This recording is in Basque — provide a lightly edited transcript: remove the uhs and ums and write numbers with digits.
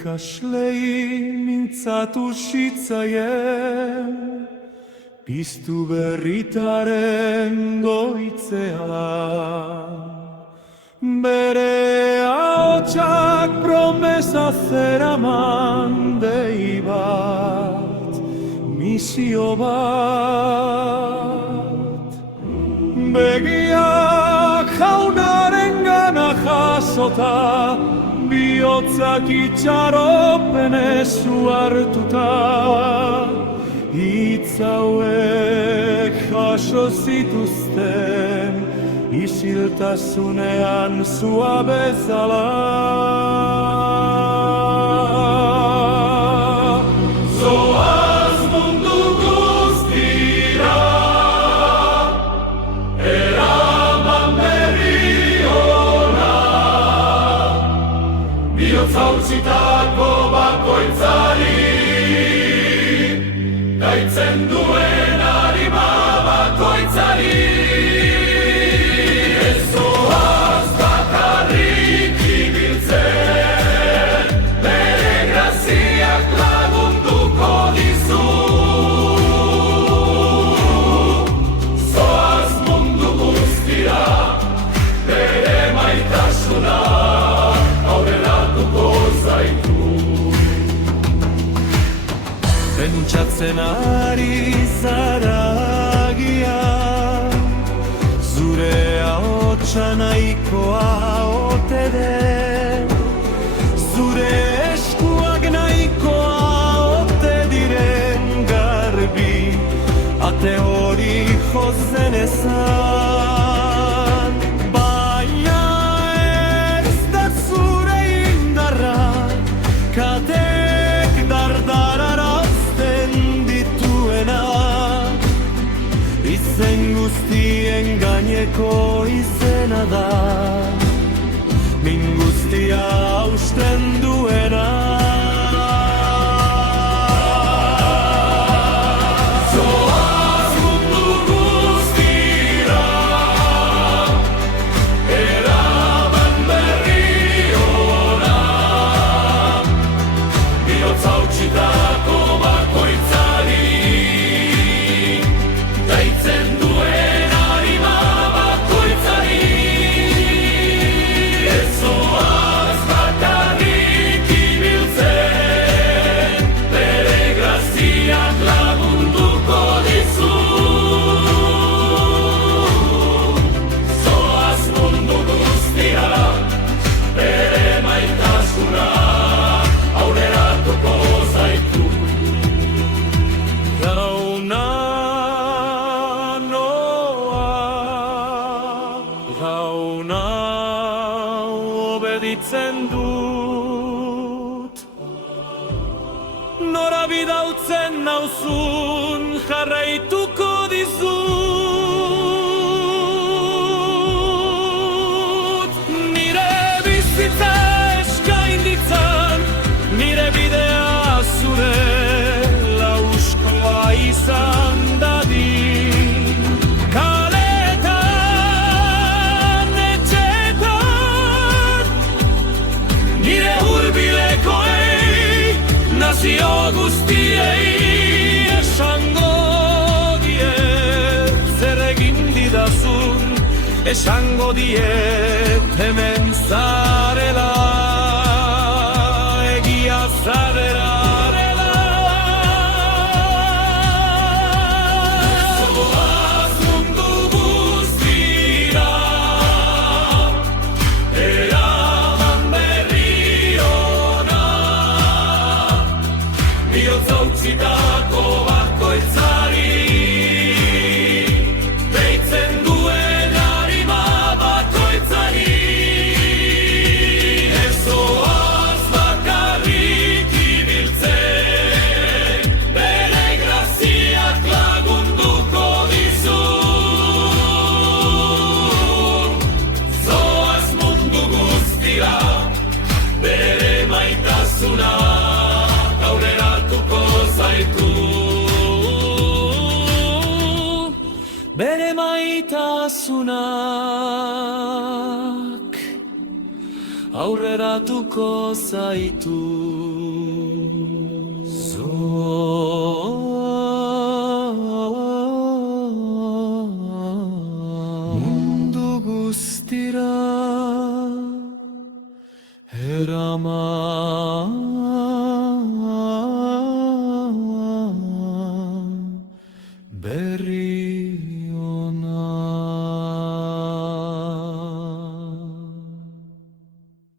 ikaslei mintzatu zitzaien, piztu berritaren goitzean. Bere ahotsak promesa zeraman dei bat, misio bat. Begiak jaunaren gana jasota, bihotzak itxaropenez hartuta, hitz hauek jaso zituzten, isiltasunean zua bezala. Zoaz mundu guztira, eraman berri ona, bihotz hautsitako bakoitzari, daitzen duen arima bakoitzari. Pentsatzen ari zara agian, zure ahotsa nahikoa ote den, zure eskuak nahikoa ote diren garbi, ate hori jozen ezan. Baina ez da zure indarra, katek dardarara izen guztien gaineko izena da, min guztia hausten duena. Zoaz mundu guztira, eraman berri ona, bihotz hautsitako bakoitzari, daitzen duen arima bakoitzari. Ez zoaz bakarrik ibiltzen, bere graziak lagunduko dizu. Zoaz mundu guztira, bere maitasuna aurreratuko zaitu. Jauna obeditzen dut, nora bidaltzen nauzun jarraituko dizut. Nire bizitza eskain ditzan, nire bidea zure lauskoa izan dadin. Nazio guztiei esango diet zer egin didazun, esango diet hemen zarela, egia zarela. Zoaz mundu guztira, eraman berri ona, bihotz hautsitako bakoitzari, deitzen duen arima bakoitzari. Ez zoaz bakarrik ibiltzen, bere graziak lagunduko dizu. Zoaz mundu guztira, bere maitasuna bere maitasunak aurreratuko zaitu. Mundu guztira eraman